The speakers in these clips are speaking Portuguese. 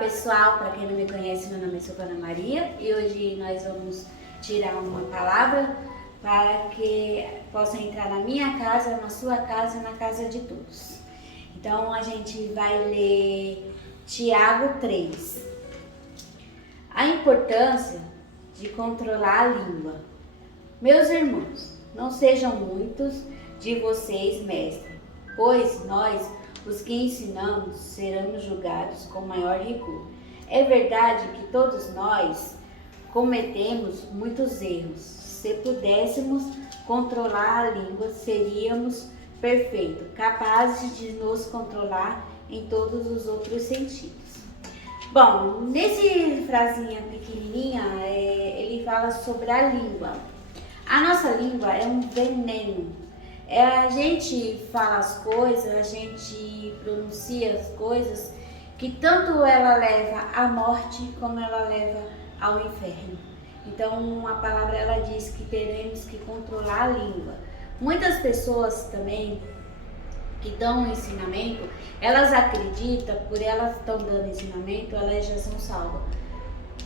pessoal, para quem não me conhece, meu nome é Silvana Maria e hoje nós vamos tirar uma palavra para que possa entrar na minha casa, na sua casa e na casa de todos. Então a gente vai ler Tiago 3. A importância de controlar a língua. Meus irmãos, não sejam muitos de vocês mestres, pois nós, os que ensinamos, seremos julgados com maior rigor. É verdade que todos nós cometemos muitos erros. Se pudéssemos controlar a língua, seríamos perfeitos, capazes de nos controlar em todos os outros sentidos. Bom, nesse frasinha pequenininha, ele fala sobre a língua. A nossa língua é um veneno. A gente fala as coisas, a gente pronuncia as coisas que tanto ela leva à morte como ela leva ao inferno. Então a palavra ela diz que teremos que controlar a língua. Muitas pessoas também que dão ensinamento, elas acreditam, por elas estão dando ensinamento, elas já são salvas.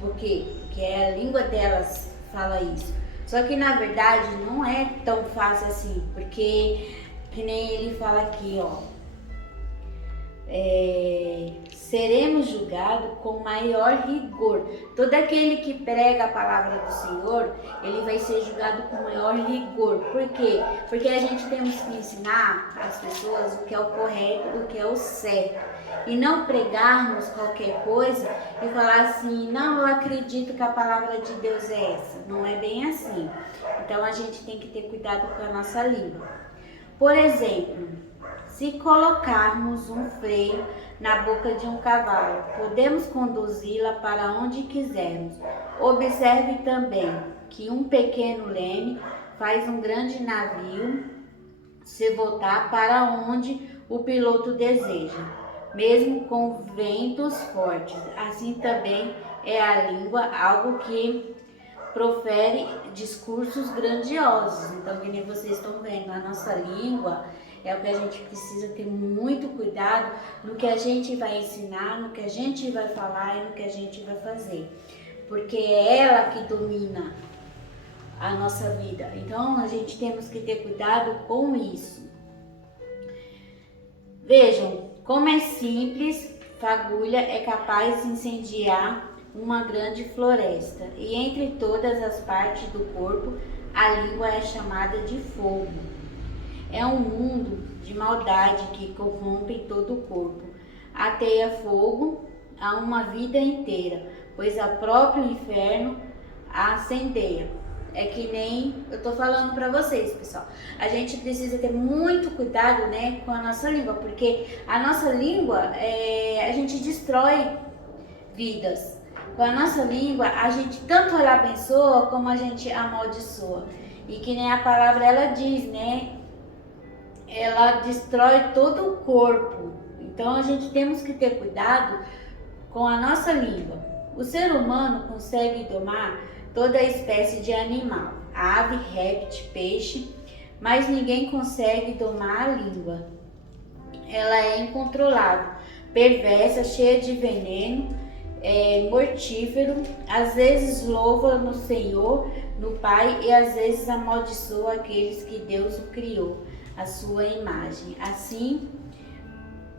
Por quê? Porque a língua delas fala isso. Só que na verdade não é tão fácil assim, porque que nem ele fala aqui, ó, seremos julgados com maior rigor. Todo aquele que prega a palavra do Senhor, ele vai ser julgado com maior rigor. Por quê? Porque a gente temos que ensinar às pessoas o que é o correto, o que é o certo. E não pregarmos qualquer coisa e falar assim, não, eu acredito que a palavra de Deus é essa. Não é bem assim. Então a gente tem que ter cuidado com a nossa língua. Por exemplo, se colocarmos um freio na boca de um cavalo, podemos conduzi-la para onde quisermos. Observe também que um pequeno leme faz um grande navio se voltar para onde o piloto deseja, mesmo com ventos fortes. Assim também é a língua, algo que profere discursos grandiosos. Então, que nem vocês estão vendo, a nossa língua é o que a gente precisa ter muito cuidado no que a gente vai ensinar, no que a gente vai falar e no que a gente vai fazer. Porque é ela que domina a nossa vida. Então, a gente temos que ter cuidado com isso. Vejam, como é simples, fagulha é capaz de incendiar uma grande floresta. E entre todas as partes do corpo, a língua é chamada de fogo. É um mundo de maldade que corrompe todo o corpo. Ateia fogo a uma vida inteira, pois a próprio inferno a incendeia. É que nem eu tô falando para vocês, pessoal. A gente precisa ter muito cuidado, né, com a nossa língua, porque a nossa língua, a gente destrói vidas. Com a nossa língua, a gente tanto ela abençoa como a gente amaldiçoa. E que nem a palavra ela diz, né? Ela destrói todo o corpo. Então a gente temos que ter cuidado com a nossa língua. O ser humano consegue domar toda espécie de animal, ave, réptil, peixe, mas ninguém consegue domar a língua. Ela é incontrolável, perversa, cheia de veneno, mortífero. Às vezes louva no Senhor, no Pai, e às vezes amaldiçoa aqueles que Deus o criou, a sua imagem. Assim,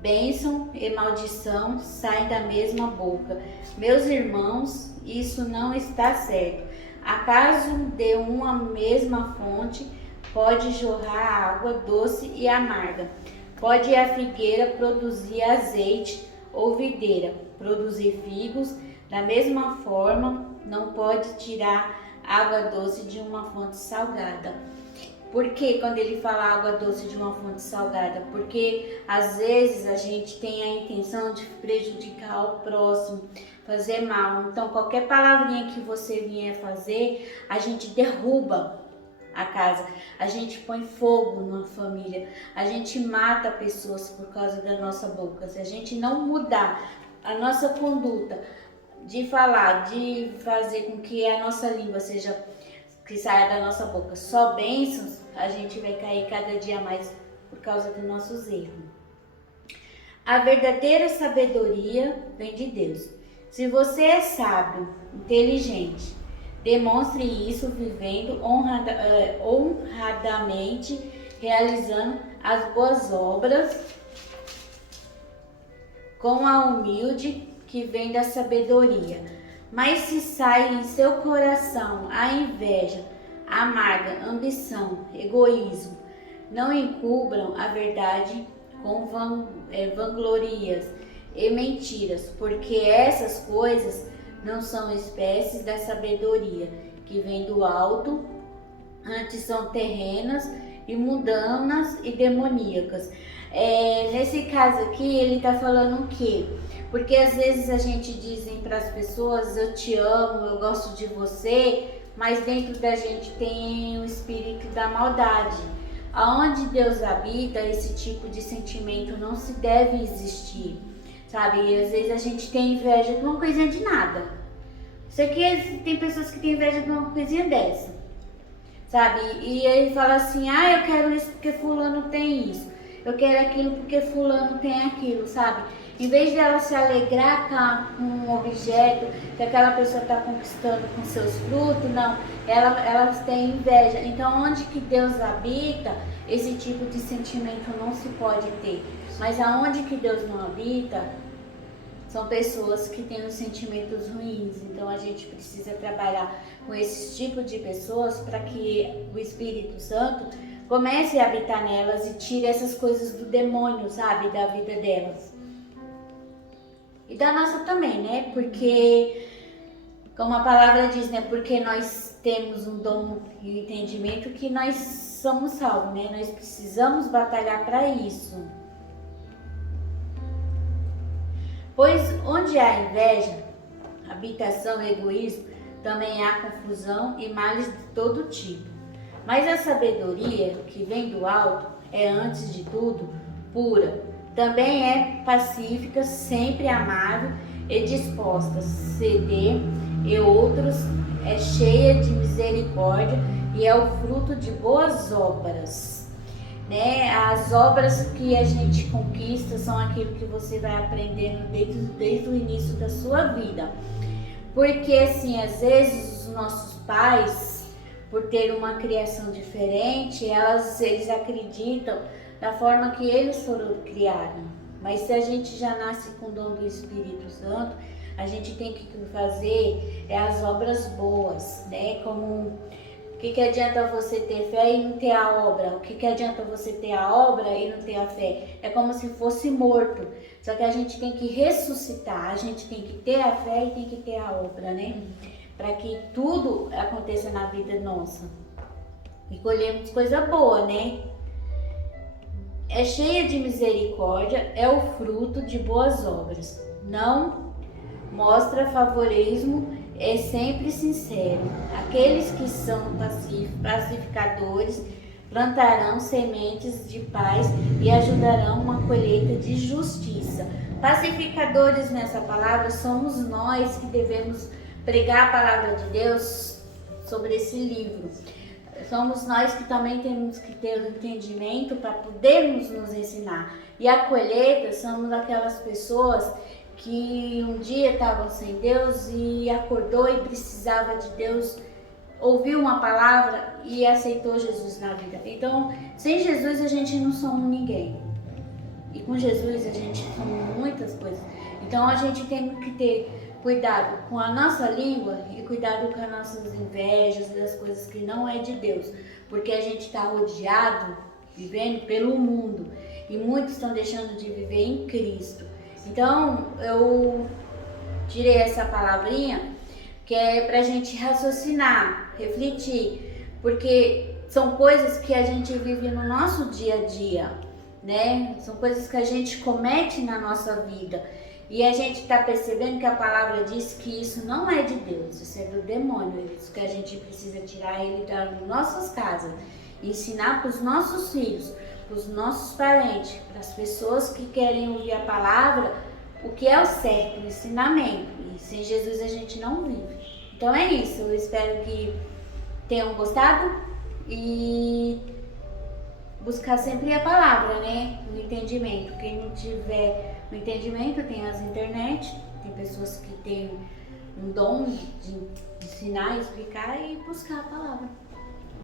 bênção e maldição saem da mesma boca. Meus irmãos, isso não está certo. Acaso de uma mesma fonte pode jorrar água doce e amarga? Pode a figueira produzir azeite ou videira produzir figos? Da mesma forma, não pode tirar água doce de uma fonte salgada. Por que quando ele fala água doce de uma fonte salgada? Porque às vezes a gente tem a intenção de prejudicar o próximo, fazer mal. Então qualquer palavrinha que você vier fazer, a gente derruba a casa, a gente põe fogo na família, a gente mata pessoas por causa da nossa boca. Se a gente não mudar a nossa conduta de falar, de fazer com que a nossa língua seja, que saia da nossa boca só bênçãos, a gente vai cair cada dia mais por causa dos nossos erros. A verdadeira sabedoria vem de Deus. Se você é sábio, inteligente, demonstre isso vivendo honradamente, realizando as boas obras com a humilde que vem da sabedoria. Mas se sai em seu coração a inveja, a amarga ambição, egoísmo, não encubram a verdade com vanglorias e mentiras, porque essas coisas não são espécies da sabedoria que vem do alto, antes são terrenas e mundanas e demoníacas. Nesse caso aqui, ele está falando o quê? Porque às vezes a gente dizem para as pessoas, eu te amo, eu gosto de você, mas dentro da gente tem o espírito da maldade. Aonde Deus habita, esse tipo de sentimento não se deve existir, sabe? E às vezes a gente tem inveja de uma coisinha de nada. Isso aqui, tem pessoas que têm inveja de uma coisinha dessa, sabe? E ele fala assim, eu quero isso porque fulano tem isso, eu quero aquilo porque fulano tem aquilo, sabe? Em vez dela se alegrar com um objeto que aquela pessoa está conquistando com seus frutos, não, elas têm inveja. Então, onde que Deus habita, esse tipo de sentimento não se pode ter. Mas aonde que Deus não habita, são pessoas que têm os sentimentos ruins. Então, a gente precisa trabalhar com esse tipo de pessoas para que o Espírito Santo comece a habitar nelas e tire essas coisas do demônio, sabe, da vida delas. E da nossa também, né? Porque, como a palavra diz, né? Porque nós temos um dom e um entendimento que nós somos salvos, né? Nós precisamos batalhar para isso. Pois onde há inveja, habitação e egoísmo, também há confusão e males de todo tipo. Mas a sabedoria que vem do alto é, antes de tudo, pura. Também é pacífica, sempre amável e disposta a ceder, e outros é cheia de misericórdia e é o fruto de boas obras. Né? As obras que a gente conquista são aquilo que você vai aprendendo desde o início da sua vida. Porque assim, às vezes os nossos pais, por ter uma criação diferente, eles acreditam da forma que eles foram criados. Mas se a gente já nasce com o dom do Espírito Santo, a gente tem que fazer as obras boas, né? Como o que adianta você ter fé e não ter a obra? O que adianta você ter a obra e não ter a fé? É como se fosse morto. Só que a gente tem que ressuscitar, a gente tem que ter a fé e tem que ter a obra, né? Para que tudo aconteça na vida nossa. E colhemos coisa boa, né? É cheia de misericórdia, é o fruto de boas obras. Não mostra favorismo, é sempre sincero. Aqueles que são pacificadores plantarão sementes de paz e ajudarão uma colheita de justiça. Pacificadores nessa palavra somos nós que devemos pregar a palavra de Deus sobre esse livro. Somos nós que também temos que ter o entendimento para podermos nos ensinar. E a colheita somos aquelas pessoas que um dia estavam sem Deus e acordou e precisava de Deus, ouviu uma palavra e aceitou Jesus na vida. Então, sem Jesus a gente não somos ninguém. E com Jesus a gente somos muitas coisas. Então a gente tem que ter cuidado com a nossa língua e cuidado com as nossas invejas e as coisas que não é de Deus. Porque a gente está rodeado, vivendo pelo mundo. E muitos estão deixando de viver em Cristo. Então, eu tirei essa palavrinha que é para a gente raciocinar, refletir. Porque são coisas que a gente vive no nosso dia a dia, né? São coisas que a gente comete na nossa vida. E a gente está percebendo que a palavra diz que isso não é de Deus, isso é do demônio. Isso que a gente precisa tirar ele das nossas casas, ensinar para os nossos filhos, para os nossos parentes, para as pessoas que querem ouvir a palavra, o que é o certo, o ensinamento. E sem Jesus a gente não vive. Então é isso, eu espero que tenham gostado e buscar sempre a palavra, né? O entendimento. Quem não tiver o entendimento, tem as internet, tem pessoas que têm um dom de ensinar, explicar e buscar a palavra.